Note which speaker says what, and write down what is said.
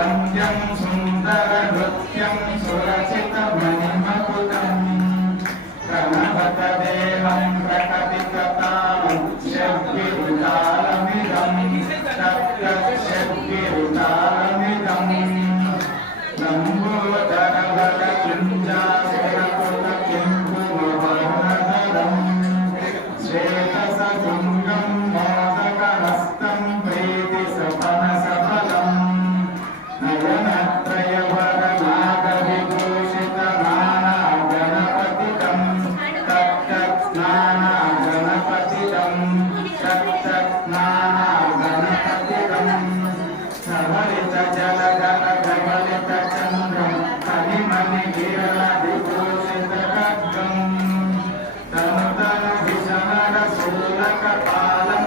Speaker 1: సురపతి సుందర నృత్యం సురచిత మణిమకుటం ప్రణవత దేవం ప్రకటిత తాళం షడ్గిరితాళమిదం తత్త షడ్గిరితాళమిదం లంబోదర వర కుంజాసురకుల కింకుమవర్ణధరం శ్వేతసజుంగం మోదకహస్తం నానా గణపతితం తత్తత్ నానా గణపతితం సహరిత జలగల గమలిత చంద్రం హరిమణి గిరల విభూషిత ఖడ్గం తను తను విషహర శూలక పాలం